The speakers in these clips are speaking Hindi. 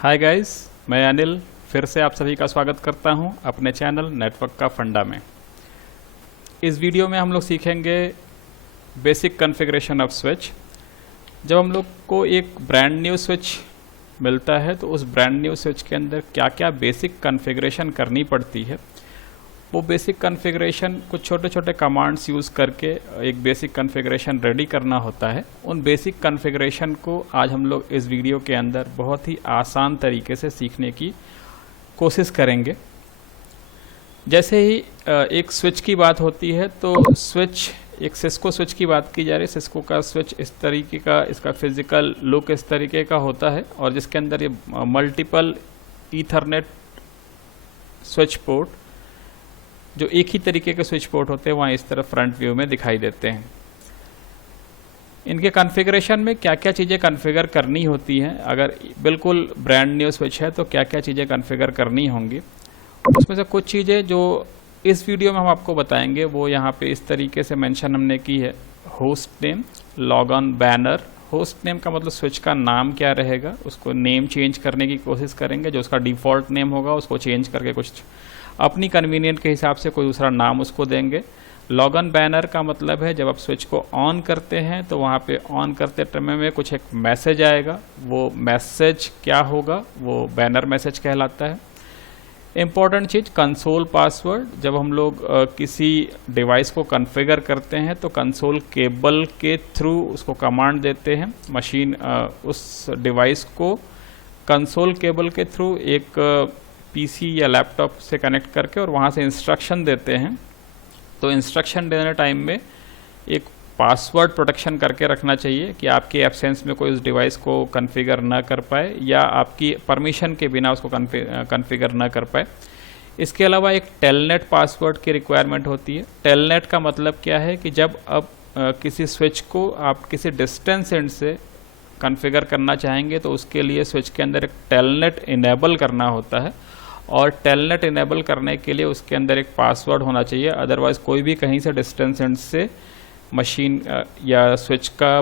हाय गाइस, मैं अनिल फिर से आप सभी का स्वागत करता हूं अपने चैनल नेटवर्क का फंडा में। इस वीडियो में हम लोग सीखेंगे बेसिक कॉन्फ़िगरेशन ऑफ स्विच। जब हम लोग को एक ब्रांड न्यू स्विच मिलता है तो उस ब्रांड न्यू स्विच के अंदर क्या क्या बेसिक कॉन्फ़िगरेशन करनी पड़ती है, वो बेसिक कॉन्फ़िगरेशन कुछ छोटे छोटे कमांड्स यूज़ करके एक बेसिक कॉन्फ़िगरेशन रेडी करना होता है। उन बेसिक कॉन्फ़िगरेशन को आज हम लोग इस वीडियो के अंदर बहुत ही आसान तरीके से सीखने की कोशिश करेंगे। जैसे ही एक स्विच की बात होती है तो स्विच, एक सिस्को स्विच की बात की जा रही है। सिस्को का स्विच इस तरीके का, इसका फिजिकल लुक इस तरीके का होता है और जिसके अंदर ये मल्टीपल ईथरनेट स्विच पोर्ट, जो एक ही तरीके के स्विच पोर्ट होते हैं, वहाँ इस तरह फ्रंट व्यू में दिखाई देते हैं। इनके कॉन्फ़िगरेशन में क्या क्या चीज़ें कॉन्फ़िगर करनी होती हैं, अगर बिल्कुल ब्रांड न्यू स्विच है तो क्या क्या चीज़ें कॉन्फ़िगर करनी होंगी, उसमें से कुछ चीज़ें जो इस वीडियो में हम आपको बताएंगे वो यहाँ पे इस तरीके से मेंशन हमने की है। Host name, log on banner. Host name का मतलब स्विच का नाम क्या रहेगा, उसको नेम चेंज करने की कोशिश करेंगे। जो उसका डिफ़ॉल्ट नेम होगा उसको चेंज करके कुछ अपनी कन्वीनियंट के हिसाब से कोई दूसरा नाम उसको देंगे। लॉग ऑन बैनर का मतलब है जब आप स्विच को ऑन करते हैं तो वहाँ पे ऑन करते टाइम में कुछ एक मैसेज आएगा, वो मैसेज क्या होगा, वो बैनर मैसेज कहलाता है। इम्पॉर्टेंट चीज़ कंसोल पासवर्ड। जब हम लोग किसी डिवाइस को कॉन्फ़िगर करते हैं तो कंसोल केबल के थ्रू उसको कमांड देते हैं। मशीन उस डिवाइस को कंसोल केबल के थ्रू एक पीसी या लैपटॉप से कनेक्ट करके और वहाँ से इंस्ट्रक्शन देते हैं। तो इंस्ट्रक्शन देने टाइम में एक पासवर्ड प्रोटेक्शन करके रखना चाहिए कि आपके एब्सेंस में कोई उस डिवाइस को कॉन्फ़िगर ना कर पाए या आपकी परमिशन के बिना उसको कॉन्फ़िगर ना कर पाए। इसके अलावा एक टेलनेट पासवर्ड की रिक्वायरमेंट होती है। टेलनेट का मतलब क्या है कि जब अब किसी स्विच को आप किसी डिस्टेंस एंड से कॉन्फ़िगर करना चाहेंगे तो उसके लिए स्विच के अंदर एक टेलनेट इनेबल करना होता है और टेलनेट इनेबल करने के लिए उसके अंदर एक पासवर्ड होना चाहिए। अदरवाइज़ कोई भी कहीं से डिस्टेंस एंड से मशीन या स्विच का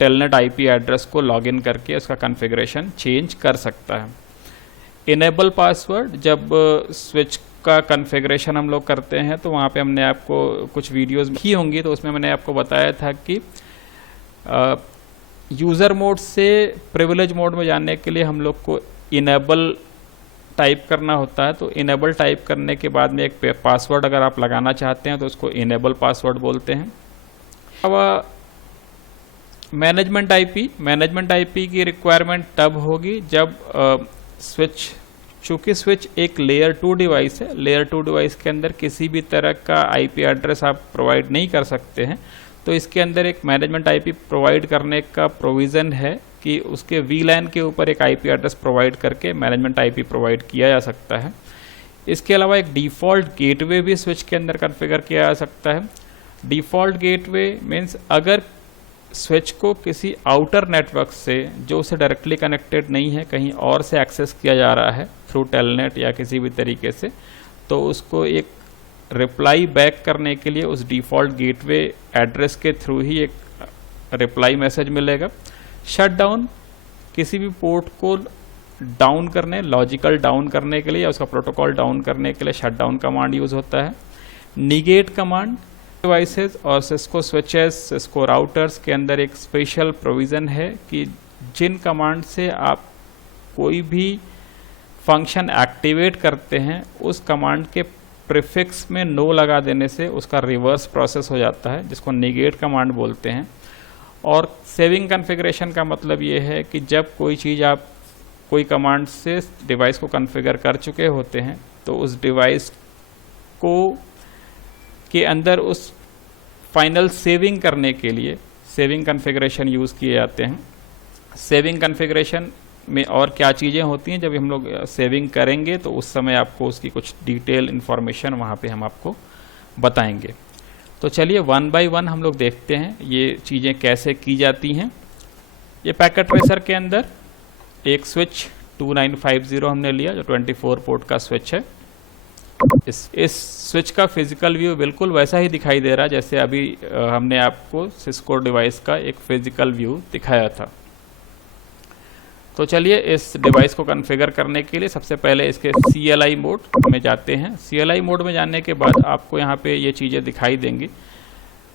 टेलनेट आईपी एड्रेस को लॉगिन करके उसका कॉन्फ़िगरेशन चेंज कर सकता है। इनेबल पासवर्ड, जब स्विच का कॉन्फ़िगरेशन हम लोग करते हैं तो वहाँ पे हमने आपको कुछ वीडियोस की होंगी, तो उसमें मैंने आपको बताया था कि यूज़र मोड से प्रिविलेज मोड में जाने के लिए हम लोग को इनेबल टाइप करना होता है। तो इनेबल टाइप करने के बाद में एक पासवर्ड अगर आप लगाना चाहते हैं तो उसको इनेबल पासवर्ड बोलते हैं। अब मैनेजमेंट आईपी की रिक्वायरमेंट तब होगी जब स्विच, चूँकि स्विच एक लेयर 2 डिवाइस है, लेयर 2 डिवाइस के अंदर किसी भी तरह का आईपी एड्रेस आप प्रोवाइड नहीं कर सकते हैं, तो इसके अंदर एक मैनेजमेंट आईपी प्रोवाइड करने का प्रोविज़न है कि उसके वीलैन के ऊपर एक आईपी एड्रेस प्रोवाइड करके मैनेजमेंट आईपी प्रोवाइड किया जा सकता है। इसके अलावा एक डिफ़ॉल्ट गेटवे भी स्विच के अंदर कॉन्फ़िगर किया जा सकता है। डिफ़ॉल्ट गेटवे मीन्स अगर स्विच को किसी आउटर नेटवर्क से, जो उसे डायरेक्टली कनेक्टेड नहीं है, कहीं और से एक्सेस किया जा रहा है थ्रू टेलनेट या किसी भी तरीके से, तो उसको एक रिप्लाई बैक करने के लिए उस डिफ़ॉल्ट गेटवे एड्रेस के थ्रू ही एक रिप्लाई मैसेज मिलेगा। शट डाउन, किसी भी पोर्ट को डाउन करने, लॉजिकल डाउन करने के लिए या उसका प्रोटोकॉल डाउन करने के लिए शट डाउन कमांड यूज़ होता है। निगेट कमांड, डिवाइसेस और सिस्को स्विचेस, सिस्को राउटर्स के अंदर एक स्पेशल प्रोविज़न है कि जिन कमांड से आप कोई भी फंक्शन एक्टिवेट करते हैं उस कमांड के प्रीफिक्स में नो लगा देने से उसका रिवर्स प्रोसेस हो जाता है, जिसको निगेट कमांड बोलते हैं। और सेविंग कॉन्फ़िगरेशन का मतलब ये है कि जब कोई चीज़ आप कोई कमांड से डिवाइस को कॉन्फ़िगर कर चुके होते हैं तो उस डिवाइस को के अंदर उस फाइनल सेविंग करने के लिए सेविंग कॉन्फ़िगरेशन यूज़ किए जाते हैं। सेविंग कॉन्फ़िगरेशन में और क्या चीज़ें होती हैं, जब हम लोग सेविंग करेंगे तो उस समय आपको उसकी कुछ डिटेल इन्फॉर्मेशन वहाँ पे हम आपको बताएंगे। तो चलिए वन बाय वन हम लोग देखते हैं ये चीज़ें कैसे की जाती हैं। ये पैकेट ट्रेसर के अंदर एक स्विच 2950 हमने लिया, जो 24 पोर्ट का स्विच है। इस स्विच का फिजिकल व्यू बिल्कुल वैसा ही दिखाई दे रहा है जैसे अभी हमने आपको सिस्को डिवाइस का एक फिजिकल व्यू दिखाया था। तो चलिए इस डिवाइस को कॉन्फ़िगर करने के लिए सबसे पहले इसके CLI मोड में जाते हैं। CLI मोड में जाने के बाद आपको यहाँ पे ये चीज़ें दिखाई देंगी।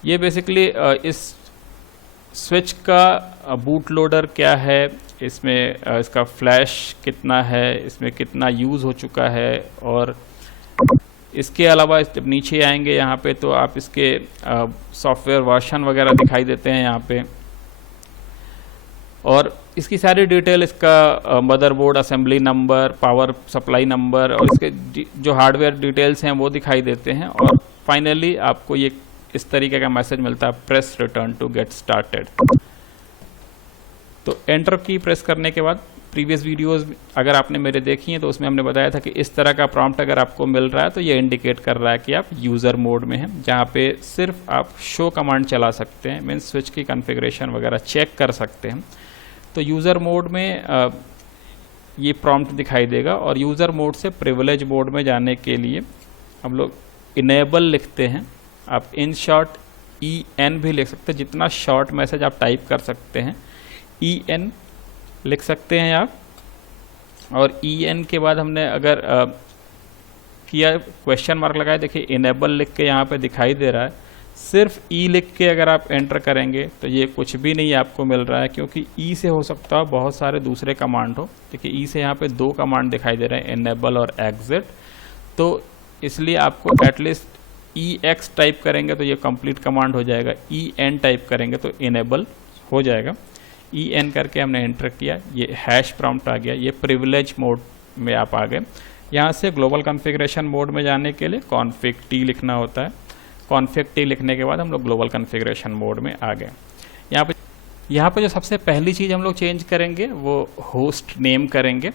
ये बेसिकली इस स्विच का बूट लोडर क्या है, इसमें इसका फ्लैश कितना है, इसमें कितना यूज़ हो चुका है, और इसके अलावा जब नीचे आएंगे यहाँ पे तो आप इसके सॉफ्टवेयर वर्जन वगैरह दिखाई देते हैं यहाँ पे, और इसकी सारी डिटेल, इसका motherboard assembly number, power supply number और इसके जो हार्डवेयर डिटेल्स हैं वो दिखाई देते हैं। और फाइनली आपको ये इस तरीके का मैसेज मिलता है, press return to get started. तो एंटर की प्रेस करने के बाद प्रीवियस वीडियोस अगर आपने मेरे देखी हैं तो उसमें हमने बताया था कि इस तरह का प्रॉम्प्ट अगर आपको मिल रहा है तो ये इंडिकेट कर रहा है कि आप यूज़र मोड में हैं, जहाँ पे सिर्फ आप शो कमांड चला सकते हैं, मीन्स स्विच की कॉन्फ़िगरेशन वगैरह चेक कर सकते हैं। तो यूज़र मोड में ये प्रॉम्प्ट दिखाई देगा, और यूज़र मोड से प्रिविलेज मोड में जाने के लिए हम लोग इनेबल लिखते हैं। आप इन शॉर्ट EN भी लिख सकते हैं, जितना शॉर्ट मैसेज आप टाइप कर सकते हैं EN लिख सकते हैं आप। और EN के बाद हमने अगर किया क्वेश्चन मार्क लगाया, देखिए इनेबल लिख के यहाँ पे दिखाई दे रहा है। सिर्फ E लिख के अगर आप एंटर करेंगे तो ये कुछ भी नहीं आपको मिल रहा है, क्योंकि E से हो सकता है बहुत सारे दूसरे कमांड हो। देखिए E से यहाँ पे 2 कमांड दिखाई दे रहे हैं, इनेबल और एग्जिट। तो इसलिए आपको एटलीस्ट EX टाइप करेंगे तो ये कंप्लीट कमांड हो जाएगा, EN टाइप करेंगे तो इनेबल हो जाएगा। EN करके हमने एंटर किया, ये हैश प्रॉम्प्ट आ गया, ये प्रिविलेज मोड में आप आ गए। यहाँ से ग्लोबल कॉन्फ़िगरेशन मोड में जाने के लिए कॉन्फ़िग T लिखना होता है। कॉन्फ़िग T लिखने के बाद हम लोग ग्लोबल कॉन्फ़िगरेशन मोड में आ गए। यहाँ पे जो सबसे पहली चीज़ हम लोग चेंज करेंगे वो होस्ट नेम करेंगे।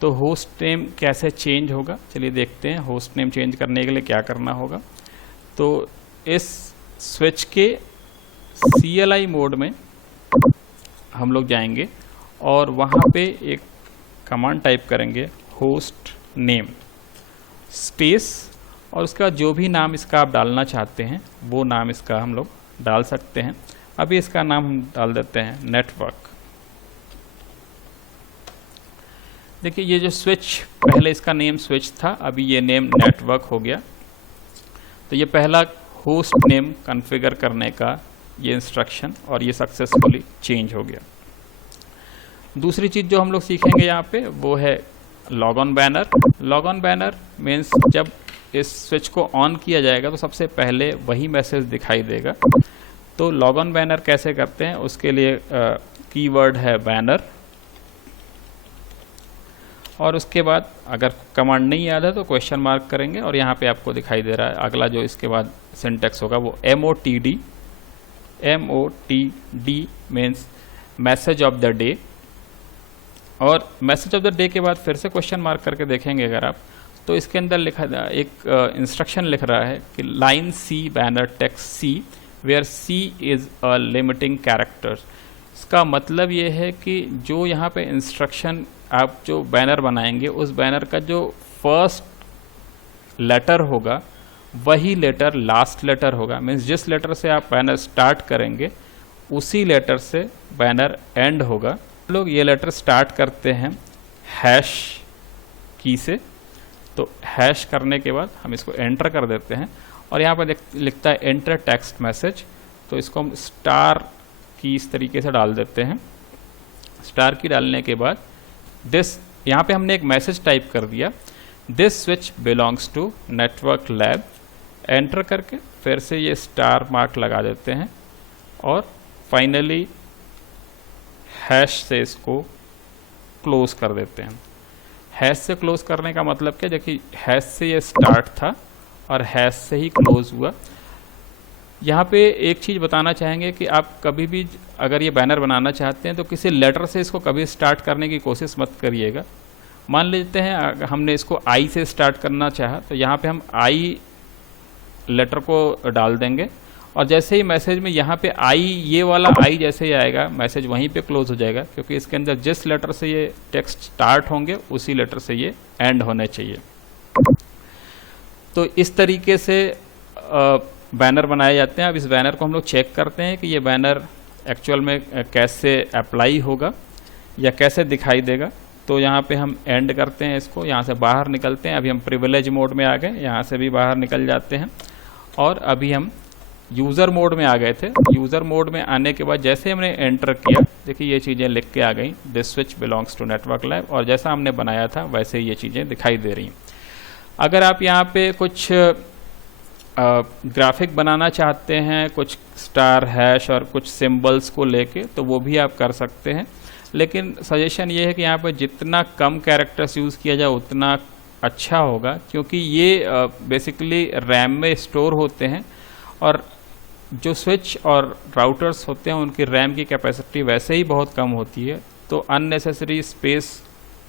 तो होस्ट नेम कैसे चेंज होगा, चलिए देखते हैं होस्ट नेम चेंज करने के लिए क्या करना होगा। तो इस स्विच के CLI मोड में हम लोग जाएंगे और वहाँ पे एक कमांड टाइप करेंगे, होस्ट नेम स्पेस, और उसका जो भी नाम इसका आप डालना चाहते हैं वो नाम इसका हम लोग डाल सकते हैं। अभी इसका नाम हम डाल देते हैं नेटवर्क। देखिए ये जो स्विच, पहले इसका नेम स्विच था, अभी ये नेम नेटवर्क हो गया। तो ये पहला होस्ट नेम कॉन्फ़िगर करने का ये इंस्ट्रक्शन, और ये सक्सेसफुली चेंज हो गया। दूसरी चीज़ जो हम लोग सीखेंगे यहाँ पे वो है log on banner. Log on banner means जब इस स्विच को ऑन किया जाएगा तो सबसे पहले वही मैसेज दिखाई देगा। तो लॉग ऑन बैनर कैसे करते हैं, उसके लिए कीवर्ड है बैनर, और उसके बाद अगर कमांड नहीं याद है तो क्वेश्चन मार्क करेंगे, और यहाँ पे आपको दिखाई दे रहा है अगला जो इसके बाद सिंटेक्स होगा वो MOTD means message of the day. और मैसेज ऑफ द डे के बाद फिर से क्वेश्चन मार्क करके देखेंगे अगर आप, तो इसके अंदर लिखा एक इंस्ट्रक्शन लिख रहा है कि line C banner text C where C is a limiting character. इसका मतलब ये है कि जो यहाँ पे इंस्ट्रक्शन आप जो बैनर बनाएंगे उस बैनर का जो फर्स्ट लेटर होगा वही लेटर लास्ट लेटर होगा। मीन्स जिस लेटर से आप बैनर स्टार्ट करेंगे उसी लेटर से बैनर एंड होगा। लोग ये लेटर स्टार्ट करते हैं हैश की से, तो हैश करने के बाद हम इसको एंटर कर देते हैं, और यहाँ पर लिखता है एंटर टेक्स्ट मैसेज, तो इसको हम स्टार की इस तरीके से डाल देते हैं। स्टार की डालने के बाद दिस, यहाँ पे हमने एक मैसेज टाइप कर दिया, this switch belongs to network lab. Enter करके फिर से ये स्टार मार्क लगा देते हैं, और फाइनली हैश से इसको क्लोज कर देते हैं। हैश से क्लोज करने का मतलब क्या, देखिए हैश से ये स्टार्ट था और हैश से ही क्लोज हुआ। यहाँ पे एक चीज़ बताना चाहेंगे कि आप कभी भी अगर ये बैनर बनाना चाहते हैं तो किसी लेटर से इसको कभी स्टार्ट करने की कोशिश मत करिएगा। मान लेते हैं हमने इसको I से स्टार्ट करना चाहा, तो यहाँ पे हम I लेटर को डाल देंगे, और जैसे ही मैसेज में यहाँ पे I, ये वाला I जैसे ही आएगा मैसेज वहीं पे क्लोज हो जाएगा, क्योंकि इसके अंदर जिस लेटर से ये टेक्स्ट स्टार्ट होंगे उसी लेटर से ये एंड होने चाहिए। तो इस तरीके से बैनर बनाए जाते हैं। अब इस बैनर को हम लोग चेक करते हैं कि ये बैनर एक्चुअल में कैसे अप्लाई होगा। या कैसे दिखाई देगा। तो यहाँ पे हम एंड करते हैं इसको, यहाँ से बाहर निकलते हैं। अभी हम प्रिविलेज मोड में आ गए, यहाँ से भी बाहर निकल जाते हैं और अभी हम यूज़र मोड में आ गए थे। यूज़र मोड में आने के बाद जैसे हमने एंटर किया, देखिए ये चीज़ें लिख के आ गई, this switch belongs to network lab, और जैसा हमने बनाया था वैसे ये चीज़ें दिखाई दे रही हैं। अगर आप यहाँ पे कुछ ग्राफिक बनाना चाहते हैं, कुछ स्टार हैश और कुछ सिंबल्स को लेके, तो वो भी आप कर सकते हैं। लेकिन सजेशन ये है कि यहाँ पर जितना कम कैरेक्टर्स यूज़ किया जाए उतना अच्छा होगा, क्योंकि ये बेसिकली रैम में स्टोर होते हैं और जो स्विच और राउटर्स होते हैं उनकी रैम की कैपेसिटी वैसे ही बहुत कम होती है। तो अननेसेसरी स्पेस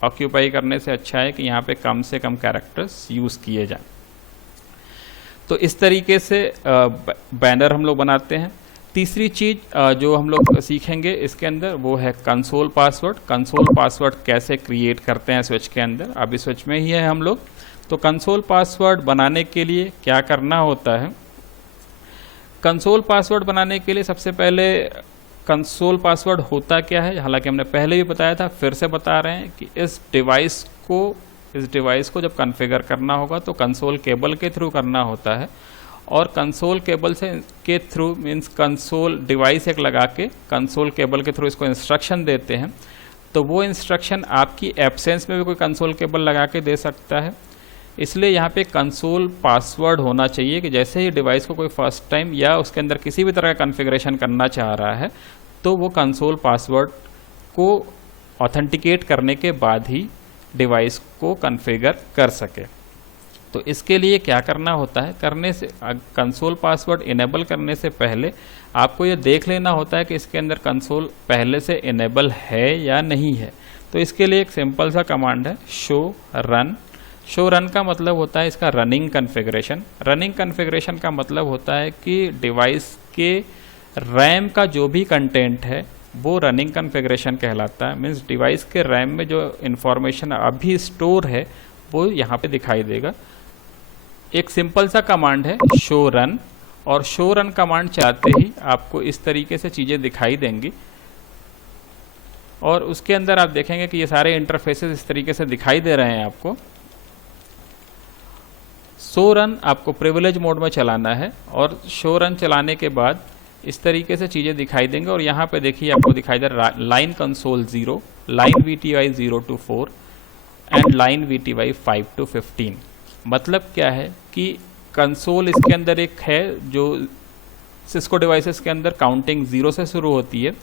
ऑक्यूपाई करने से अच्छा है कि यहाँ पे कम से कम कैरेक्टर्स यूज़ किए जाएं। तो इस तरीके से बैनर हम लोग बनाते हैं। तीसरी चीज़ जो हम लोग सीखेंगे इसके अंदर वो है कंसोल पासवर्ड। कंसोल पासवर्ड कैसे क्रिएट करते हैं स्विच के अंदर, अभी स्विच में ही है हम लोग। तो कंसोल पासवर्ड बनाने के लिए क्या करना होता है, कंसोल पासवर्ड बनाने के लिए सबसे पहले कंसोल पासवर्ड होता क्या है, हालांकि हमने पहले भी बताया था, फिर से बता रहे हैं कि इस डिवाइस को जब कॉन्फ़िगर करना होगा तो कंसोल केबल के थ्रू करना होता है। और कंसोल केबल के थ्रू मीन्स कंसोल डिवाइस एक लगा के कंसोल केबल के थ्रू इसको इंस्ट्रक्शन देते हैं। तो वो इंस्ट्रक्शन आपकी एब्सेंस में भी कोई कंसोल केबल लगा के दे सकता है। इसलिए यहाँ पे कंसोल पासवर्ड होना चाहिए कि जैसे ही डिवाइस को कोई फर्स्ट टाइम या उसके अंदर किसी भी तरह का कॉन्फ़िगरेशन करना चाह रहा है तो वो कंसोल पासवर्ड को ऑथेंटिकेट करने के बाद ही डिवाइस को कॉन्फ़िगर कर सके। तो इसके लिए क्या करना होता है, करने से कंसोल पासवर्ड इनेबल करने से पहले आपको ये देख लेना होता है कि इसके अंदर कंसोल पहले से इनेबल है या नहीं है। तो इसके लिए एक सिंपल सा कमांड है शो रन। शो रन का मतलब होता है इसका रनिंग कॉन्फ़िगरेशन। रनिंग कॉन्फ़िगरेशन का मतलब होता है कि डिवाइस के रैम का जो भी कंटेंट है वो रनिंग कॉन्फ़िगरेशन कहलाता है। मीन्स डिवाइस के रैम में जो इन्फॉर्मेशन अभी स्टोर है वो यहाँ पे दिखाई देगा। एक सिंपल सा कमांड है शो रन, और शो रन कमांड चाहते ही आपको इस तरीके से चीज़ें दिखाई देंगी और उसके अंदर आप देखेंगे कि ये सारे इंटरफेसेस इस तरीके से दिखाई दे रहे हैं आपको। शो रन आपको प्रिविलेज मोड में चलाना है और शो रन चलाने के बाद इस तरीके से चीज़ें दिखाई देंगे। और यहाँ पे देखिए आपको दिखाई दे रहा line console 0, line VTY 0 to 4 and line VTY 5 to 15। मतलब क्या है कि कंसोल इसके अंदर एक है जो सिस्को डिवाइसेस के अंदर काउंटिंग 0 से शुरू होती है।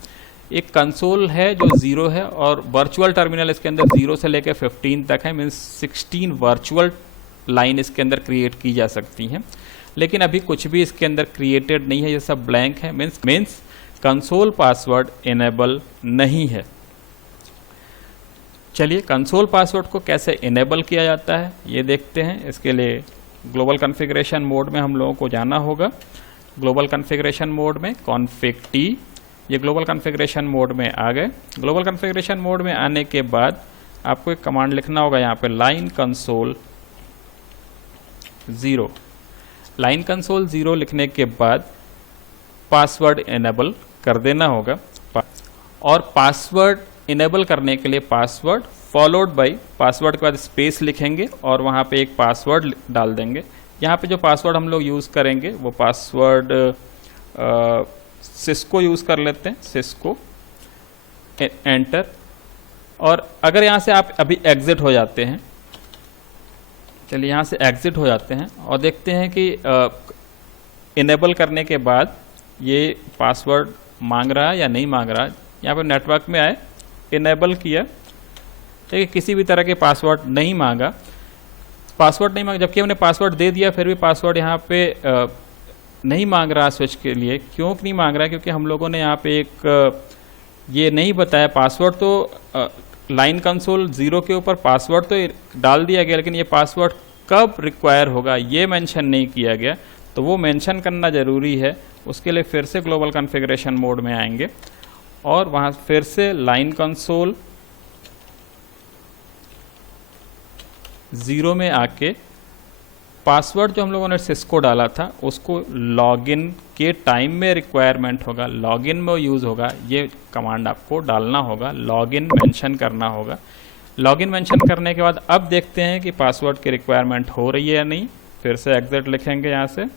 एक कंसोल है जो 0 है और वर्चुअल टर्मिनल इसके अंदर 0 से लेकर 15 तक है। मीन्स 16 वर्चुअल लाइन इसके अंदर क्रिएट की जा सकती हैं, लेकिन अभी कुछ भी इसके अंदर क्रिएटेड नहीं है, ये सब ब्लैंक है। मीन्स कंसोल पासवर्ड इनेबल नहीं है। चलिए कंसोल पासवर्ड को कैसे इनेबल किया जाता है ये देखते हैं। इसके लिए ग्लोबल कॉन्फ़िगरेशन मोड में हम लोगों को जाना होगा। ग्लोबल कॉन्फ़िगरेशन मोड में कॉन्फ़िग T, ये ग्लोबल कॉन्फ़िगरेशन मोड में आ गए। ग्लोबल कॉन्फ़िगरेशन मोड में आने के बाद आपको एक कमांड लिखना होगा यहाँ पे लाइन कंसोल 0। लाइन कंसोल 0 लिखने के बाद पासवर्ड इनेबल कर देना होगा। और पासवर्ड इनेबल करने के लिए पासवर्ड फॉलोड बाय, पासवर्ड के बाद स्पेस लिखेंगे और वहाँ पे एक पासवर्ड डाल देंगे। यहाँ पे जो पासवर्ड हम लोग यूज़ करेंगे वो पासवर्ड सिस्को यूज़ कर लेते हैं, सिस्को, एंटर। और अगर यहाँ से आप अभी एग्जिट हो जाते हैं, चलिए यहाँ से एग्जिट हो जाते हैं और देखते हैं कि इनेबल करने के बाद ये पासवर्ड मांग रहा है या नहीं मांग रहा है। यहाँ पे नेटवर्क में आए, इनेबल किया, ठीक है, किसी भी तरह के पासवर्ड नहीं मांगा, जबकि हमने पासवर्ड दे दिया फिर भी पासवर्ड यहाँ पे नहीं मांग रहा स्विच के लिए। क्यों नहीं मांग रहा है? क्योंकि हम लोगों ने यहाँ पे एक ये नहीं बताया, पासवर्ड तो लाइन कंसोल 0 के ऊपर पासवर्ड तो डाल दिया गया, लेकिन ये पासवर्ड कब रिक्वायर होगा ये मेंशन नहीं किया गया। तो वो मेंशन करना ज़रूरी है। उसके लिए फिर से ग्लोबल कॉन्फ़िगरेशन मोड में आएंगे और वहाँ फिर से लाइन कंसोल 0 में आके पासवर्ड जो हम लोगों ने सिस्को डाला था उसको लॉगिन के टाइम में रिक्वायरमेंट होगा, लॉगिन में यूज़ होगा, ये कमांड आपको डालना होगा, लॉगिन मेंशन करना होगा। लॉगिन मेंशन करने के बाद अब देखते हैं कि पासवर्ड की रिक्वायरमेंट हो रही है या नहीं। फिर से एग्जिट लिखेंगे यहाँ से,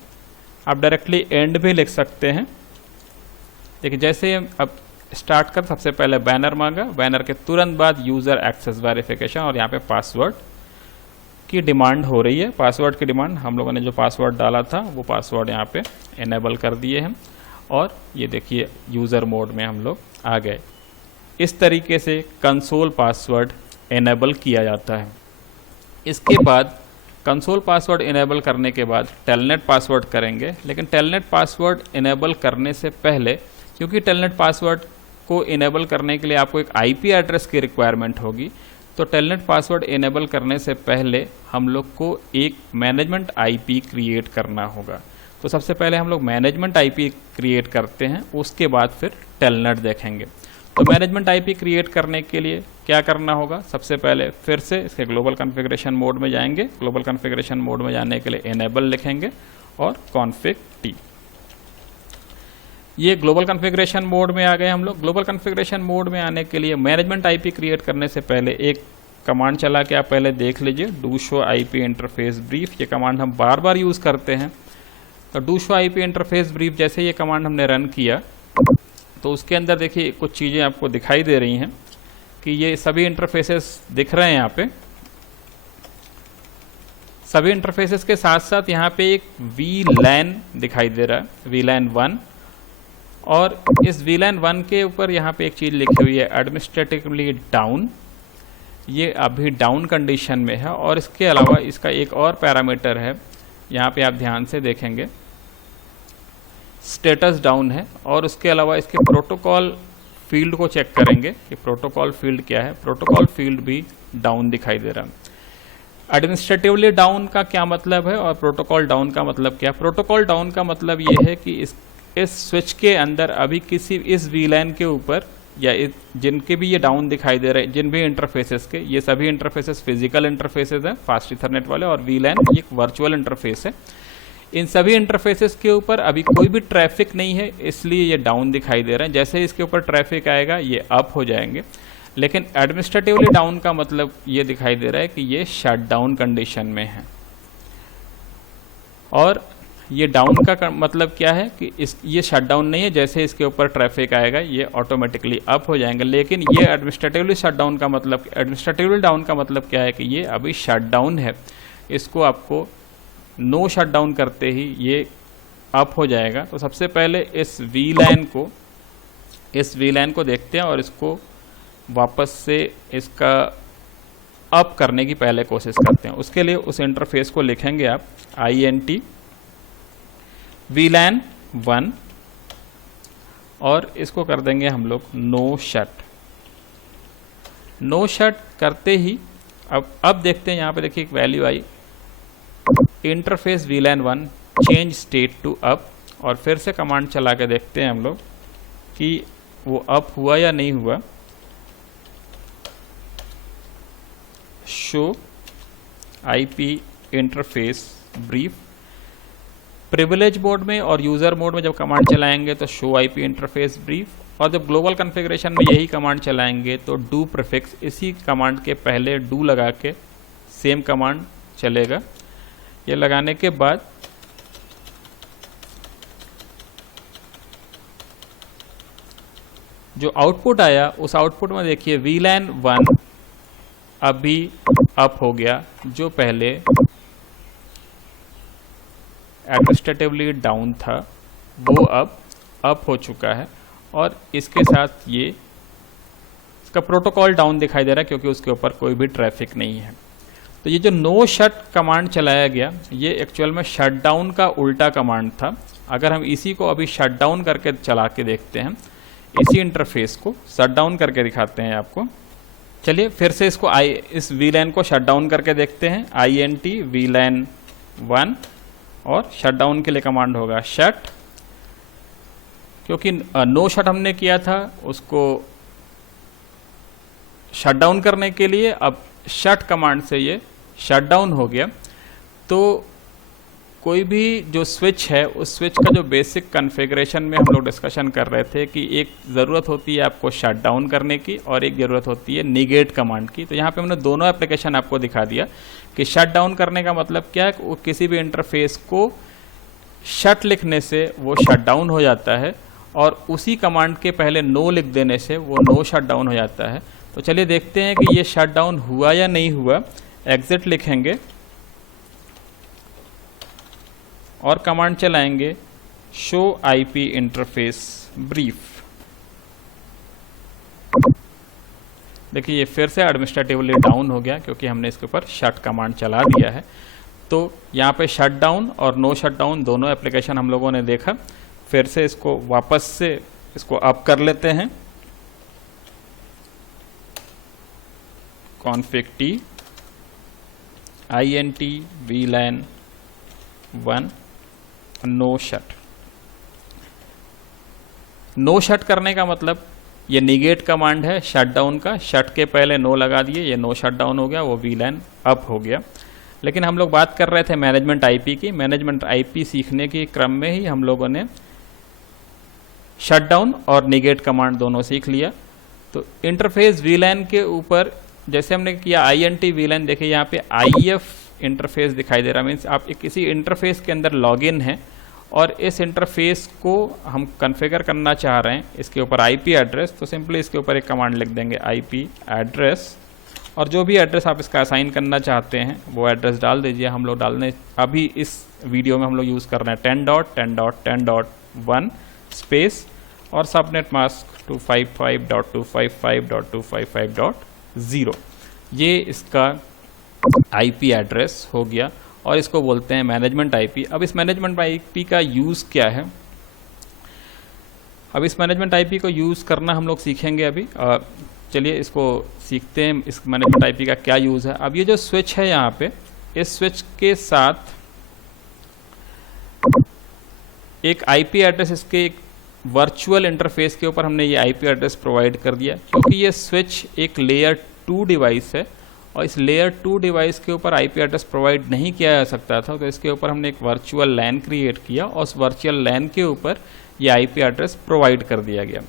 आप डायरेक्टली एंड भी लिख सकते हैं। देखिए जैसे अब स्टार्ट कर, सबसे पहले बैनर मांगा, बैनर के तुरंत बाद यूज़र एक्सेस वेरिफिकेशन, और यहाँ पे पासवर्ड की डिमांड हो रही है। पासवर्ड की डिमांड, हम लोगों ने जो पासवर्ड डाला था वो पासवर्ड यहाँ पे इनेबल कर दिए हैं, और ये देखिए यूज़र मोड में हम लोग आ गए। इस तरीके से कंसोल पासवर्ड इनेबल किया जाता है। इसके बाद कंसोल पासवर्ड इनेबल करने के बाद टेलनेट पासवर्ड करेंगे, लेकिन टेलनेट पासवर्ड इनेबल करने से पहले, क्योंकि टेलनेट पासवर्ड को इनेबल करने के लिए आपको एक आईपी एड्रेस की रिक्वायरमेंट होगी, तो टेलनेट पासवर्ड इनेबल करने से पहले हम लोग को एक मैनेजमेंट आईपी क्रिएट करना होगा। तो सबसे पहले हम लोग मैनेजमेंट आईपी क्रिएट करते हैं, उसके बाद फिर टेलनेट देखेंगे। तो मैनेजमेंट आईपी क्रिएट करने के लिए क्या करना होगा, सबसे पहले फिर से इसके ग्लोबल कॉन्फ़िगरेशन मोड में जाएंगे। ग्लोबल कॉन्फ़िगरेशन मोड में जाने के लिए इनेबल लिखेंगे और कॉन्फ़िग टी। ये ग्लोबल कॉन्फ़िगरेशन मोड में आ गए हम लोग। ग्लोबल कॉन्फ़िगरेशन मोड में आने के लिए मैनेजमेंट आईपी क्रिएट करने से पहले एक कमांड चला के आप पहले देख लीजिए, do show IP interface brief. ये कमांड हम बार बार यूज़ करते हैं। तो do show IP interface brief जैसे ये कमांड हमने रन किया, तो उसके अंदर देखिए कुछ चीज़ें आपको दिखाई दे रही हैं कि ये सभी इंटरफेसेस दिख रहे हैं यहाँ पे। सभी इंटरफेसेस के साथ साथ यहाँ पे एक VLAN दिखाई दे रहा है, VLAN 1, और इस VLAN 1 के ऊपर यहाँ पे एक चीज़ लिखी हुई है एडमिनिस्ट्रेटिवली डाउन। ये अभी डाउन कंडीशन में है, और इसके अलावा इसका एक और पैरामीटर है, यहाँ पे आप ध्यान से देखेंगे स्टेटस डाउन है। और उसके अलावा इसके प्रोटोकॉल फील्ड को चेक करेंगे कि प्रोटोकॉल फील्ड क्या है, प्रोटोकॉल फील्ड भी डाउन दिखाई दे रहा है। एडमिनिस्ट्रेटिवली डाउन का क्या मतलब है और प्रोटोकॉल डाउन का मतलब क्या है? प्रोटोकॉल डाउन का मतलब ये है कि इस स्विच के अंदर अभी किसी इस VLAN के ऊपर या जिनके भी ये डाउन दिखाई दे रहे हैं, जिन भी इंटरफेसेस के, ये सभी इंटरफेसेस फिजिकल इंटरफेसेस हैं फास्ट इथरनेट वाले, और VLAN एक वर्चुअल इंटरफेस है। इन सभी इंटरफेसेस के ऊपर अभी कोई भी ट्रैफिक नहीं है, इसलिए ये डाउन दिखाई दे रहा है। जैसे इसके ऊपर ट्रैफिक आएगा ये अप हो जाएंगे। लेकिन एडमिनिस्ट्रेटिवली डाउन का मतलब ये दिखाई दे रहा है कि ये शट डाउन कंडीशन में है। और ये डाउन का मतलब क्या है कि ये शट डाउन नहीं है, जैसे इसके ऊपर ट्रैफिक आएगा ये ऑटोमेटिकली अप हो जाएंगे। लेकिन ये एडमिनिस्ट्रेटिवली शट डाउन का मतलब, एडमिनिस्ट्रेटिवली डाउन का मतलब क्या है कि ये अभी शट डाउन है। इसको आपको नो शट डाउन करते ही ये अप हो जाएगा। तो सबसे पहले इस VLAN को देखते हैं और इसको वापस से इसका अप करने की पहले कोशिश करते हैं। उसके लिए उस इंटरफेस को लिखेंगे आप INT VLAN 1 और इसको कर देंगे हम लोग नो शट। नो शट करते ही अब देखते हैं, यहाँ पे देखिए एक वैल्यू आई, interface VLAN 1 change state to up. और फिर से कमांड चला के देखते हैं हम लोग कि वो अप हुआ या नहीं हुआ। Show IP interface brief. Privilege mode में और यूज़र मोड में जब कमांड चलाएंगे तो शो IP इंटरफेस ब्रीफ, और जब ग्लोबल कॉन्फ़िगरेशन में यही कमांड चलाएंगे तो डू प्रीफिक्स, इसी कमांड के पहले डू लगा के सेम कमांड चलेगा। ये लगाने के बाद जो आउटपुट आया उस आउटपुट में देखिए VLAN 1 अभी अप हो गया, जो पहले एडमिनिस्ट्रेटिवली डाउन था वो अब अप हो चुका है। और इसके साथ ये इसका प्रोटोकॉल डाउन दिखाई दे रहा है क्योंकि उसके ऊपर कोई भी ट्रैफिक नहीं है। तो ये जो नो शट कमांड चलाया गया ये एक्चुअल में शट डाउन का उल्टा कमांड था। अगर हम इसी को अभी शट डाउन करके चला के देखते हैं, इसी इंटरफेस को शट डाउन करके दिखाते हैं आपको। चलिए फिर से इसको इस VLAN को शट डाउन करके देखते हैं, INT VLAN 1, और शट डाउन के लिए कमांड होगा शट। क्योंकि नो शट हमने किया था, उसको शट डाउन करने के लिए अब शट कमांड से ये शट डाउन हो गया। तो कोई भी जो स्विच है उस स्विच का जो बेसिक कॉन्फ़िगरेशन में हम लोग डिस्कशन कर रहे थे कि एक ज़रूरत होती है आपको शट डाउन करने की और एक ज़रूरत होती है निगेट कमांड की। तो यहाँ पे हमने दोनों एप्लीकेशन आपको दिखा दिया कि शट डाउन करने का मतलब क्या है, वो किसी भी इंटरफेस को शट लिखने से वो शट डाउन हो जाता है और उसी कमांड के पहले नो लिख देने से वो नो शट डाउन हो जाता है। तो चलिए देखते हैं कि ये शट डाउन हुआ या नहीं हुआ। एग्जिट लिखेंगे और कमांड चलाएंगे शो आईपी इंटरफेस ब्रीफ। देखिए ये फिर से एडमिनिस्ट्रेटिवली डाउन हो गया क्योंकि हमने इसके ऊपर शट कमांड चला दिया है। तो यहाँ पे शट डाउन और नो शट डाउन दोनों एप्लीकेशन हम लोगों ने देखा। फिर से इसको वापस से इसको अप कर लेते हैं। config t int vlan 1 no shut. No shut करने का मतलब ये निगेट कमांड है शट डाउन का, शट के पहले नो लगा दिए, ये नो शट डाउन हो गया, वो वीलैन अप हो गया। लेकिन हम लोग बात कर रहे थे मैनेजमेंट आईपी की। मैनेजमेंट आईपी सीखने के क्रम में ही हम लोगों ने शट डाउन और निगेट कमांड दोनों सीख लिया। तो इंटरफेस वीलैन के ऊपर जैसे हमने किया INT वीलैन, देखिए यहाँ पे IF इंटरफेस दिखाई दे रहा है। मीन्स आप किसी इंटरफेस के अंदर लॉगिन है और इस इंटरफेस को हम कॉन्फ़िगर करना चाह रहे हैं, इसके ऊपर IP एड्रेस, तो सिंपली इसके ऊपर एक कमांड लिख देंगे IP एड्रेस और जो भी एड्रेस आप इसका असाइन करना चाहते हैं वो एड्रेस डाल दीजिए। हम लोग डालने अभी इस वीडियो में हम लोग यूज़ कर रहे हैं 10.10.10.1 स्पेस और सबनेट मास्क 255.255.255.0। ये इसका IP एड्रेस हो गया और इसको बोलते हैं मैनेजमेंट IP। अब इस मैनेजमेंट IP का यूज़ क्या है? अब इस मैनेजमेंट IP को यूज़ करना हम लोग सीखेंगे अभी। चलिए इसको सीखते हैं, इस मैनेजमेंट IP का क्या यूज़ है। अब ये जो स्विच है यहाँ पे, इस स्विच के साथ एक IP एड्रेस, इसके एक वर्चुअल इंटरफेस के ऊपर हमने ये IP एड्रेस प्रोवाइड कर दिया। क्योंकि ये स्विच एक लेयर 2 डिवाइस है और इस लेयर 2 डिवाइस के ऊपर IP एड्रेस प्रोवाइड नहीं किया जा सकता था, तो इसके ऊपर हमने एक वर्चुअल लैन क्रिएट किया और उस वर्चुअल लैन के ऊपर ये IP एड्रेस प्रोवाइड कर दिया गया।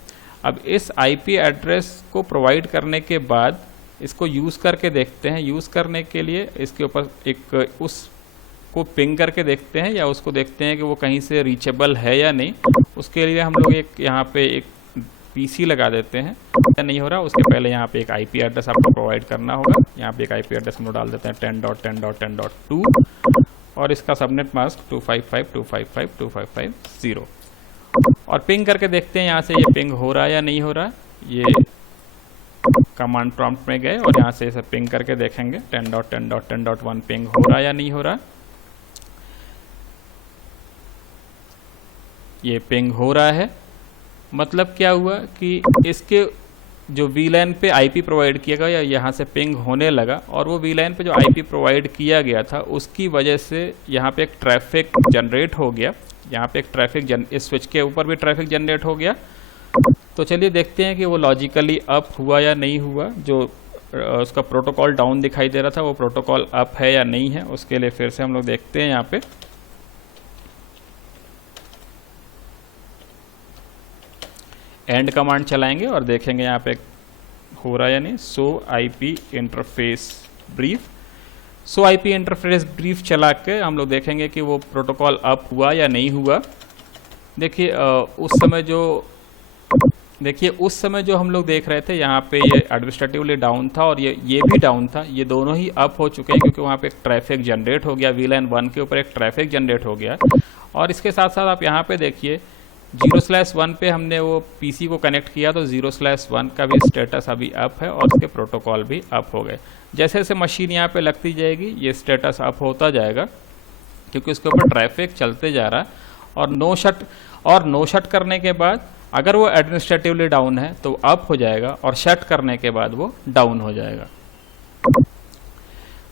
अब इस IP एड्रेस को प्रोवाइड करने के बाद इसको यूज़ करके देखते हैं। यूज़ करने के लिए इसके ऊपर एक उस को पिंग करके देखते हैं या उसको देखते हैं कि वो कहीं से रीचेबल है या नहीं। उसके लिए हम लोग एक यहाँ पे एक PC लगा देते हैं। नहीं हो रहा, उसके पहले यहाँ पे एक IP एड्रेस आपको प्रोवाइड करना होगा। यहाँ पे एक IP एड्रेस हम लोग डाल देते हैं 10.10.10.2 और इसका सबनेट मास्क 255.255.255.0 और पिंग करके देखते हैं यहाँ से ये पिंग हो रहा है या नहीं हो रहा। ये कमांड प्रॉम्प्ट में गए और यहाँ से इसे पिंग करके देखेंगे 10.10.10.1 पिंग हो रहा है या नहीं हो रहा। ये पिंग हो रहा है, मतलब क्या हुआ कि इसके जो वीलैन पे IP प्रोवाइड किया गया यहाँ से पिंग होने लगा और वो वीलैन पे जो IP प्रोवाइड किया गया था उसकी वजह से यहाँ पे एक ट्रैफिक जनरेट हो गया। यहाँ पे एक ट्रैफिक इस स्विच के ऊपर भी ट्रैफिक जनरेट हो गया। तो चलिए देखते हैं कि वो लॉजिकली अप हुआ या नहीं हुआ। जो उसका प्रोटोकॉल डाउन दिखाई दे रहा था वो प्रोटोकॉल अप है या नहीं है। उसके लिए फिर से हम लोग देखते हैं यहाँ पे एंड कमांड चलाएंगे और देखेंगे यहाँ पे हो रहा है या नहीं। सो IP इंटरफेस ब्रीफ, सो IP इंटरफेस ब्रीफ चला के हम लोग देखेंगे कि वो प्रोटोकॉल अप हुआ या नहीं हुआ। देखिए उस समय जो हम लोग देख रहे थे यहाँ पे ये एडमिनिस्ट्रेटिवली डाउन था और ये भी डाउन था। ये दोनों ही अप हो चुके हैं क्योंकि वहाँ पे एक ट्रैफिक जनरेट हो गया, VLAN 1 के ऊपर एक ट्रैफिक जनरेट हो गया। और इसके साथ साथ आप यहाँ पे देखिए 0/1 पे हमने वो PC को कनेक्ट किया तो 0/1 का भी स्टेटस अभी अप है और उसके प्रोटोकॉल भी अप हो गए। जैसे जैसे मशीन यहाँ पे लगती जाएगी ये स्टेटस अप होता जाएगा क्योंकि उसके ऊपर ट्रैफिक चलते जा रहा है। और नो शट करने के बाद अगर वो एडमिनिस्ट्रेटिवली डाउन है तो अप हो जाएगा और शट करने के बाद वो डाउन हो जाएगा।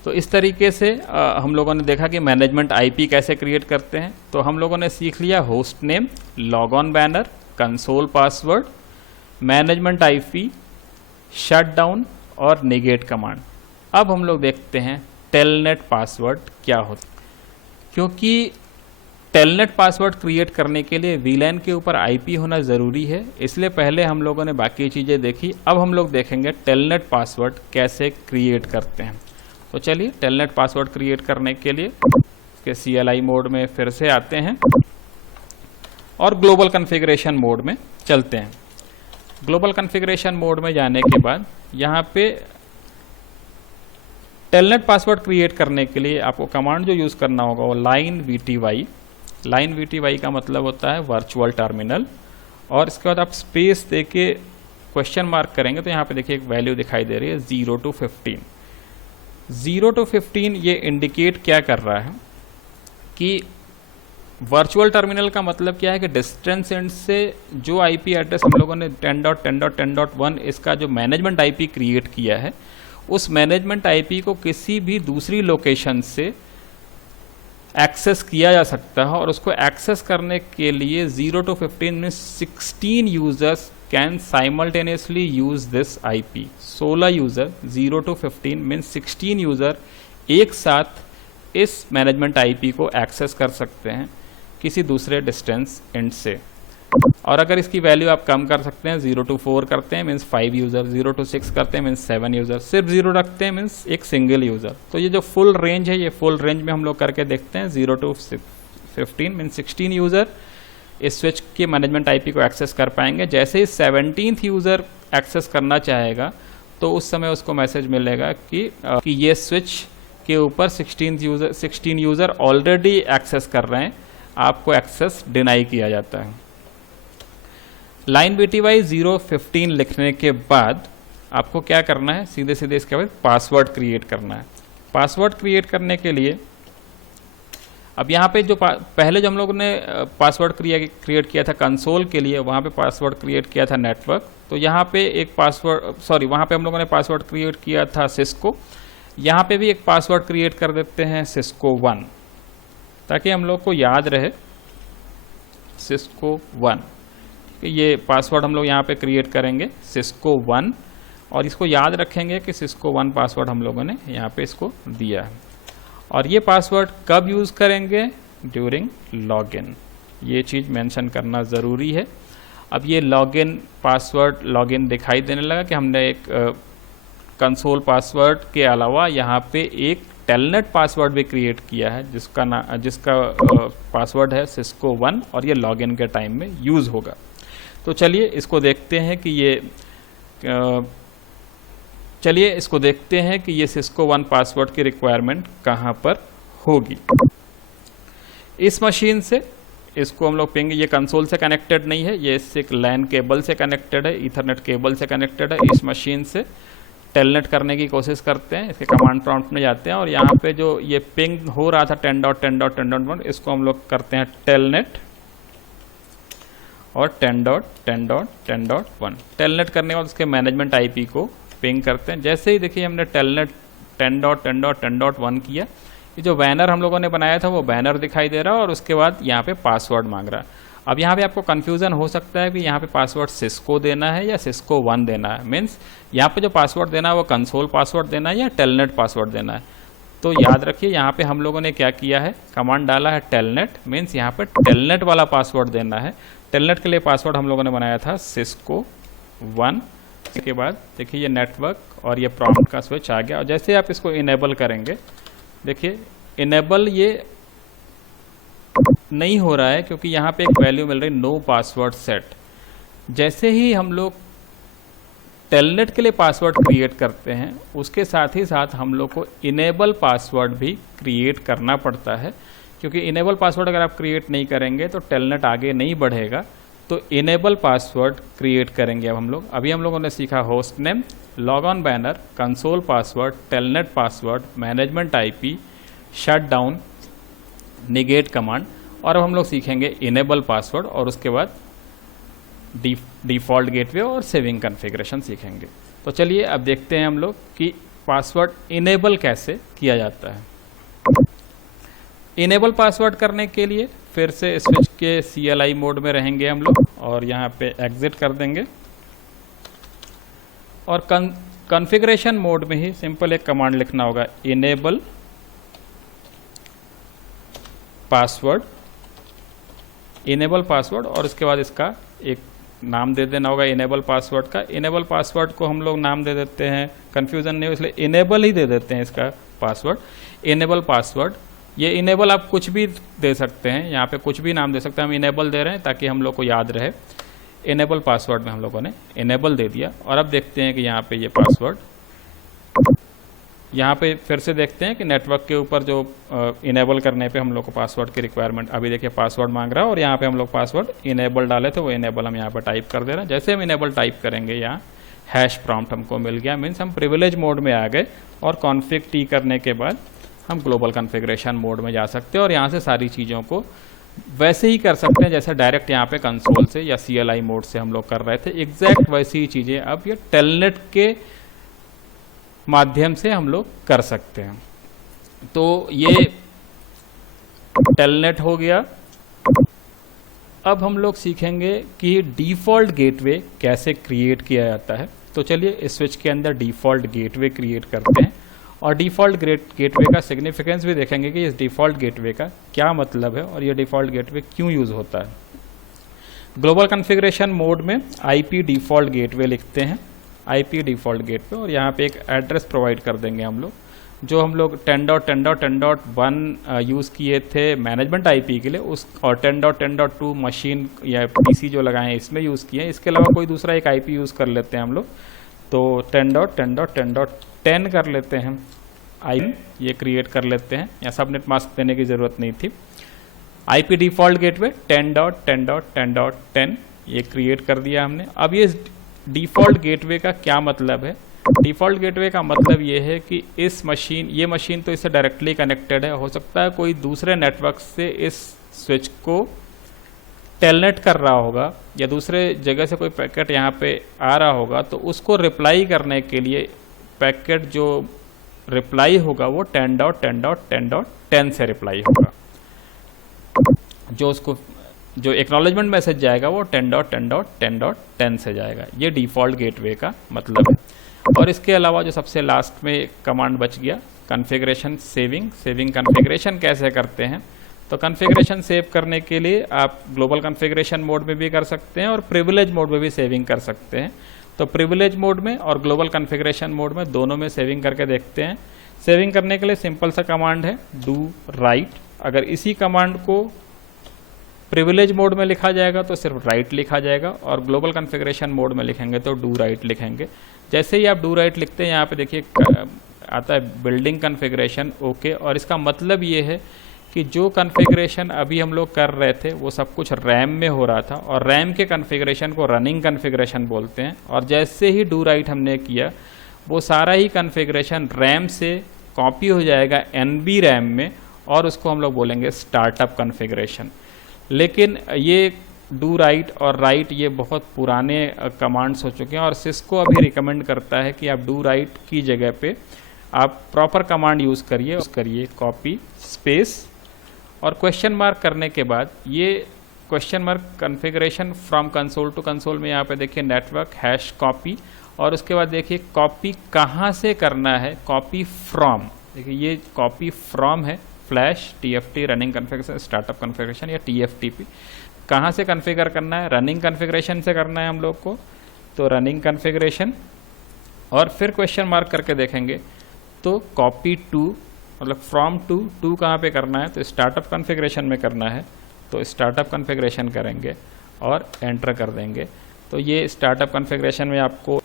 तो इस तरीके से हम लोगों ने देखा कि मैनेजमेंट IP कैसे क्रिएट करते हैं। तो हम लोगों ने सीख लिया host name, log on banner, console password, management IP, shut down और निगेट कमांड। अब हम लोग देखते हैं टेलनेट पासवर्ड क्या होता है। क्योंकि टेलनेट पासवर्ड क्रिएट करने के लिए वीलैन के ऊपर आईपी होना ज़रूरी है, इसलिए पहले हम लोगों ने बाकी चीज़ें देखी। अब हम लोग देखेंगे टेलनेट पासवर्ड कैसे क्रिएट करते हैं। तो चलिए टेलनेट पासवर्ड क्रिएट करने के लिए इसके CLI मोड में फिर से आते हैं और ग्लोबल कॉन्फ़िगरेशन मोड में चलते हैं। ग्लोबल कॉन्फ़िगरेशन मोड में जाने के बाद यहाँ पे टेलनेट पासवर्ड क्रिएट करने के लिए आपको कमांड जो यूज़ करना होगा वो लाइन VTY का मतलब होता है वर्चुअल टर्मिनल, और इसके बाद आप स्पेस दे के क्वेश्चन मार्क करेंगे तो यहाँ पे देखिए एक वैल्यू दिखाई दे रही है 0 to 15। 0 to 15 ये इंडिकेट क्या कर रहा है कि वर्चुअल टर्मिनल का मतलब क्या है कि डिस्टेंस एंड से जो आईपी एड्रेस हम लोगों ने 10.10.10.1 इसका जो मैनेजमेंट आईपी क्रिएट किया है, उस मैनेजमेंट आईपी को किसी भी दूसरी लोकेशन से एक्सेस किया जा सकता है। और उसको एक्सेस करने के लिए 0 to 15 में 16 users can simultaneously use this IP. 16 user 0 to 15 mean 16 user एक साथ इस मैनेजमेंट आईपी को एक्सेस कर सकते हैं किसी दूसरे डिस्टेंस एंड से। और अगर इसकी वैल्यू आप कम कर सकते हैं, 0 to 4 करते हैं मीन्स 5 यूज़र, 0 to 6 करते हैं मीन्स 7 यूज़र, सिर्फ 0 रखते हैं मीन्स एक सिंगल यूज़र। तो ये जो फुल रेंज है, ये फुल रेंज में हम लोग करके देखते हैं। 0 to 15 मीन्स 16 यूज़र इस स्विच के मैनेजमेंट आईपी को एक्सेस कर पाएंगे। जैसे ही 17th यूज़र एक्सेस करना चाहेगा तो उस समय उसको मैसेज मिलेगा कि ये स्विच के ऊपर 16 यूज़र ऑलरेडी एक्सेस कर रहे हैं, आपको एक्सेस डिनाई किया जाता है। लाइन VTY 015 लिखने के बाद आपको क्या करना है, सीधे सीधे इसके बाद पासवर्ड क्रिएट करना है। पासवर्ड क्रिएट करने के लिए अब यहाँ पे जो पहले जो हम लोगों ने पासवर्ड क्रिएट किया था कंसोल के लिए, वहाँ पे पासवर्ड क्रिएट किया था नेटवर्क। तो यहाँ पे एक पासवर्ड वहाँ पे हम लोगों ने पासवर्ड क्रिएट किया था सिस्को। यहाँ पे भी एक पासवर्ड क्रिएट कर देते हैं सिस्को 1, ताकि हम लोग को याद रहे सिस्को 1। ये पासवर्ड हम लोग यहाँ पे क्रिएट करेंगे सिस्को 1, और इसको याद रखेंगे कि सिस्को 1 पासवर्ड हम लोगों ने यहाँ पे इसको दिया है। और ये पासवर्ड कब यूज़ करेंगे, ड्यूरिंग लॉगिन। ये चीज़ मेंशन करना ज़रूरी है। अब ये लॉगिन पासवर्ड लॉगिन दिखाई देने लगा कि हमने एक कंसोल पासवर्ड के अलावा यहाँ पे एक टेलनेट पासवर्ड भी क्रिएट किया है जिसका पासवर्ड है सिस्को 1, और ये लॉगिन के टाइम में यूज़ होगा। तो चलिए इसको देखते हैं कि ये सिस्को 1 पासवर्ड की रिक्वायरमेंट कहाँ पर होगी। इस मशीन से इसको हम लोग पिंग, ये कंसोल से कनेक्टेड नहीं है, ये इससे एक लैन केबल से कनेक्टेड है, ईथरनेट केबल से कनेक्टेड है। इस मशीन से टेलनेट करने की कोशिश करते हैं, इसके कमांड प्रॉम्प्ट में जाते हैं और यहाँ पे जो ये पिंग हो रहा था 10.10.10.1 इसको हम लोग करते हैं टेलनेट और 10.10.10.1। टेलनेट करने के बाद उसके मैनेजमेंट आईपी को पिंग करते हैं। जैसे ही देखिए हमने टेलनेट 10.10.10.1 किया, ये जो बैनर हम लोगों ने बनाया था वो बैनर दिखाई दे रहा है और उसके बाद यहाँ पे पासवर्ड मांग रहा है। अब यहाँ पे आपको कन्फ्यूज़न हो सकता है कि यहाँ पे पासवर्ड सिस्को देना है या सिस्को 1 देना है। मीन्स यहाँ पे जो पासवर्ड देना है वो कंसोल पासवर्ड देना है या टेलनेट पासवर्ड देना है। तो याद रखिए यहाँ पे हम लोगों ने क्या किया है, कमांड डाला है टेलनेट, मीन्स यहाँ पे टेलनेट वाला पासवर्ड देना है। टेलनेट के लिए पासवर्ड हम लोगों ने बनाया था सिस्को 1। इसके बाद देखिए ये नेटवर्क और ये प्रॉम्प्ट का स्विच आ गया। और जैसे आप इसको इनेबल करेंगे, देखिए इनेबल ये नहीं हो रहा है क्योंकि यहाँ पे एक वैल्यू मिल रही है नो पासवर्ड सेट। जैसे ही हम लोग टेलनेट के लिए पासवर्ड क्रिएट करते हैं, उसके साथ ही साथ हम लोग को इनेबल पासवर्ड भी क्रिएट करना पड़ता है, क्योंकि इनेबल पासवर्ड अगर आप क्रिएट नहीं करेंगे तो टेलनेट आगे नहीं बढ़ेगा। तो इनेबल पासवर्ड क्रिएट करेंगे अब हम लोग। अभी हम लोगों ने सीखा host name, log on banner, console password, telnet password, management IP, shut down, negate command, और अब हम लोग सीखेंगे इनेबल पासवर्ड और उसके बाद डिफ़ॉल्ट गेटवे और सेविंग कॉन्फ़िगरेशन सीखेंगे। तो चलिए अब देखते हैं हम लोग कि पासवर्ड इनेबल कैसे किया जाता है। इनेबल पासवर्ड करने के लिए फिर से स्विच के CLI मोड में रहेंगे हम लोग और यहाँ पे एग्जिट कर देंगे और कॉन्फ़िगरेशन मोड में ही सिंपल एक कमांड लिखना होगा, इनेबल पासवर्ड इनेबल पासवर्ड, और उसके बाद इसका एक नाम दे देना होगा इनेबल पासवर्ड का। इनेबल पासवर्ड को हम लोग नाम दे देते हैं, कन्फ्यूज़न नहीं हो इसलिए इनेबल ही दे देते हैं इसका पासवर्ड, इनेबल पासवर्ड। ये इनेबल आप कुछ भी दे सकते हैं, यहाँ पे कुछ भी नाम दे सकते हैं, हम इनेबल दे रहे हैं ताकि हम लोग को याद रहे। इनेबल पासवर्ड में हम लोगों ने इनेबल दे दिया, और अब देखते हैं कि यहाँ पे ये पासवर्ड, यहाँ पे फिर से देखते हैं कि नेटवर्क के ऊपर जो इनेबल करने पे हम लोग को पासवर्ड की रिक्वायरमेंट, अभी देखिए पासवर्ड मांग रहा है और यहाँ पे हम लोग पासवर्ड इनेबल डाले थे, वो इनेबल हम यहाँ पे टाइप कर दे रहे हैं। जैसे हम इनेबल टाइप करेंगे यहाँ हैश प्रॉम्प्ट हमको मिल गया, मीन्स हम प्रिविलेज मोड में आ गए, और कॉन्फ़िग टी करने के बाद हम ग्लोबल कॉन्फ़िगरेशन मोड में जा सकते हैं और यहाँ से सारी चीज़ों को वैसे ही कर सकते हैं जैसे डायरेक्ट यहाँ पे कंसोल से या CLI मोड से हम लोग कर रहे थे। एग्जैक्ट वैसी ही चीज़ें अब ये टेलनेट के माध्यम से हम लोग कर सकते हैं। तो ये टेलनेट हो गया। अब हम लोग सीखेंगे कि डिफ़ॉल्ट गेटवे कैसे क्रिएट किया जाता है। तो चलिए इस स्विच के अंदर डिफ़ॉल्ट गेटवे क्रिएट करते हैं, और डिफ़ॉल्ट गेटवे का सिग्निफिकेंस भी देखेंगे कि इस डिफ़ॉल्ट गेटवे का क्या मतलब है और ये डिफ़ॉल्ट गेटवे क्यों यूज़ होता है। ग्लोबल कॉन्फ़िगरेशन मोड में IP डिफ़ॉल्ट गेटवे लिखते हैं, IP डिफ़ॉल्ट गेटवे, और यहाँ पे एक एड्रेस प्रोवाइड कर देंगे हम लोग, जो हम लोग 10.10.10.1 यूज़ किए थे मैनेजमेंट IP के लिए, उस और 10.10.2 मशीन या PC जो लगाए हैं इसमें यूज़ किए हैं। इसके अलावा कोई दूसरा एक IP यूज़ कर लेते हैं हम लोग, तो 10.10.10.10 कर लेते हैं, ये क्रिएट कर लेते हैं, या सबनेट मास्क देने की ज़रूरत नहीं थी। IP डिफ़ॉल्ट गेटवे 10.10.10.10 ये क्रिएट कर दिया हमने। अब ये डिफ़ॉल्ट गेटवे का क्या मतलब है? डिफ़ॉल्ट गेटवे का मतलब ये है कि इस मशीन, ये मशीन तो इससे डायरेक्टली कनेक्टेड है, हो सकता है कोई दूसरे नेटवर्क से इस स्विच को टेलनेट कर रहा होगा या दूसरे जगह से कोई पैकेट यहाँ पे आ रहा होगा, तो उसको रिप्लाई करने के लिए पैकेट जो रिप्लाई होगा वो 10.10.10.10 से रिप्लाई होगा, जो उसको जो एक्नॉलेजमेंट मैसेज जाएगा वो 10.10.10.10 से जाएगा। ये डिफ़ॉल्ट गेटवे का मतलब है। और इसके अलावा जो सबसे लास्ट में कमांड बच गया, कॉन्फ़िगरेशन सेविंग कॉन्फ़िगरेशन कैसे करते हैं? तो कॉन्फ़िगरेशन सेव करने के लिए आप ग्लोबल कॉन्फ़िगरेशन मोड में भी कर सकते हैं और प्रिविलेज मोड में भी सेविंग कर सकते हैं। तो प्रिविलेज मोड में और ग्लोबल कॉन्फ़िगरेशन मोड में दोनों में सेविंग करके देखते हैं। सेविंग करने के लिए सिंपल सा कमांड है डू राइट। अगर इसी कमांड को प्रिविलेज मोड में लिखा जाएगा तो सिर्फ राइट लिखा जाएगा, और ग्लोबल कॉन्फ़िगरेशन मोड में लिखेंगे तो डू राइट लिखेंगे। जैसे ही आप डू राइट लिखते हैं यहाँ पे देखिए आता है बिल्डिंग कॉन्फ़िगरेशन ओके, और इसका मतलब ये है कि जो कॉन्फ़िगरेशन अभी हम लोग कर रहे थे वो सब कुछ रैम में हो रहा था, और रैम के कॉन्फ़िगरेशन को रनिंग कॉन्फ़िगरेशन बोलते हैं। और जैसे ही डू राइट हमने किया वो सारा ही कॉन्फ़िगरेशन रैम से कॉपी हो जाएगा NB रैम में, और उसको हम लोग बोलेंगे स्टार्टअप कॉन्फ़िगरेशन। लेकिन ये डू राइट और राइट ये बहुत पुराने कमांड्स हो चुके हैं, और सिस्को अभी रिकमेंड करता है कि आप डू राइट की जगह पे आप प्रॉपर कमांड यूज़ करिए कॉपी स्पेस और क्वेश्चन मार्क करने के बाद ये question mark configuration from console to console में यहाँ पे देखिए नेटवर्क हैश कॉपी, और उसके बाद देखिए कॉपी कहाँ से करना है, कॉपी फ्रॉम। देखिए ये कॉपी फ्रॉम है, flash TFT running configuration startup configuration या TFTP। कहाँ से कॉन्फ़िगर करना है? रनिंग कॉन्फ़िगरेशन से करना है हम लोग को, तो रनिंग कॉन्फ़िगरेशन, और फिर क्वेश्चन मार्क करके देखेंगे तो कॉपी टू, मतलब फ्रॉम टू कहाँ पे करना है? तो स्टार्टअप कॉन्फ़िगरेशन में करना है, तो स्टार्टअप कॉन्फ़िगरेशन करेंगे और एंटर कर देंगे। तो ये स्टार्टअप कॉन्फ़िगरेशन में आपको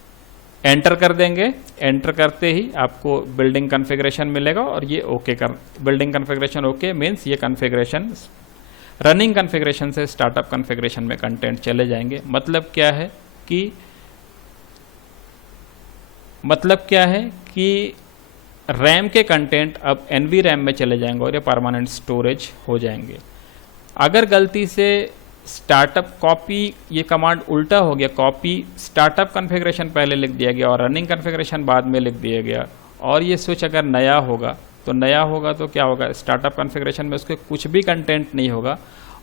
एंटर कर देंगे, एंटर करते ही आपको बिल्डिंग कॉन्फ़िगरेशन मिलेगा, और ये ओके कर बिल्डिंग कॉन्फ़िगरेशन ओके मीन्स ये कॉन्फ़िगरेशन रनिंग कॉन्फ़िगरेशन से स्टार्टअप कॉन्फ़िगरेशन में कंटेंट चले जाएंगे। मतलब क्या है कि रैम के कंटेंट अब NV रैम में चले जाएंगे और ये परमानेंट स्टोरेज हो जाएंगे। अगर गलती से स्टार्टअप कॉपी, ये कमांड उल्टा हो गया, कॉपी स्टार्टअप कॉन्फ़िगरेशन पहले लिख दिया गया और रनिंग कॉन्फ़िगरेशन बाद में लिख दिया गया, और ये स्विच अगर नया होगा तो क्या होगा? स्टार्टअप कॉन्फ़िगरेशन में उसके कुछ भी कंटेंट नहीं होगा,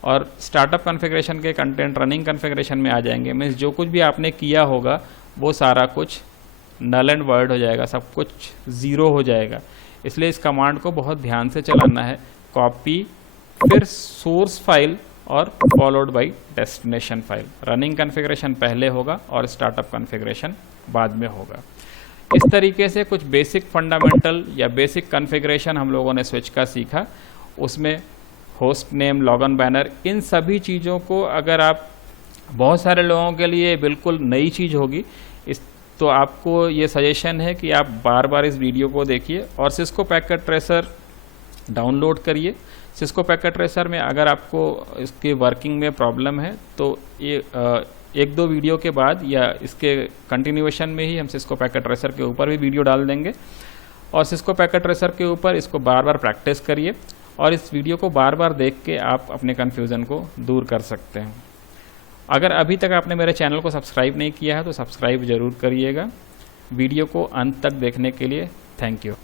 और स्टार्टअप कॉन्फ़िगरेशन के कंटेंट रनिंग कॉन्फ़िगरेशन में आ जाएंगे। मीन्स जो कुछ भी आपने किया होगा वो सारा कुछ नल एंड वर्ड हो जाएगा, सब कुछ ज़ीरो हो जाएगा। इसलिए इस कमांड को बहुत ध्यान से चलाना है। कॉपी, फिर सोर्स फाइल और followed by destination file. Running configuration पहले होगा और स्टार्टअप कॉन्फ़िगरेशन बाद में होगा। इस तरीके से कुछ बेसिक फंडामेंटल या बेसिक कॉन्फ़िगरेशन हम लोगों ने स्विच का सीखा। उसमें होस्ट नेम, लॉगिन बैनर, इन सभी चीज़ों को अगर आप, बहुत सारे लोगों के लिए बिल्कुल नई चीज़ होगी, तो आपको ये सजेशन है कि आप बार बार इस वीडियो को देखिए और सिस्को पैकेट ट्रेसर डाउनलोड करिए। सिस्को पैकेट ट्रेसर में अगर आपको इसके वर्किंग में प्रॉब्लम है तो ये एक दो वीडियो के बाद या इसके कंटिन्यूएशन में ही हम सिस्को पैकेट ट्रेसर के ऊपर भी वीडियो डाल देंगे। और सिस्को पैकेट ट्रेसर के ऊपर इसको बार बार प्रैक्टिस करिए और इस वीडियो को बार बार देख के आप अपने कन्फ्यूज़न को दूर कर सकते हैं। अगर अभी तक आपने मेरे चैनल को सब्सक्राइब नहीं किया है तो सब्सक्राइब ज़रूर करिएगा। वीडियो को अंत तक देखने के लिए थैंक यू।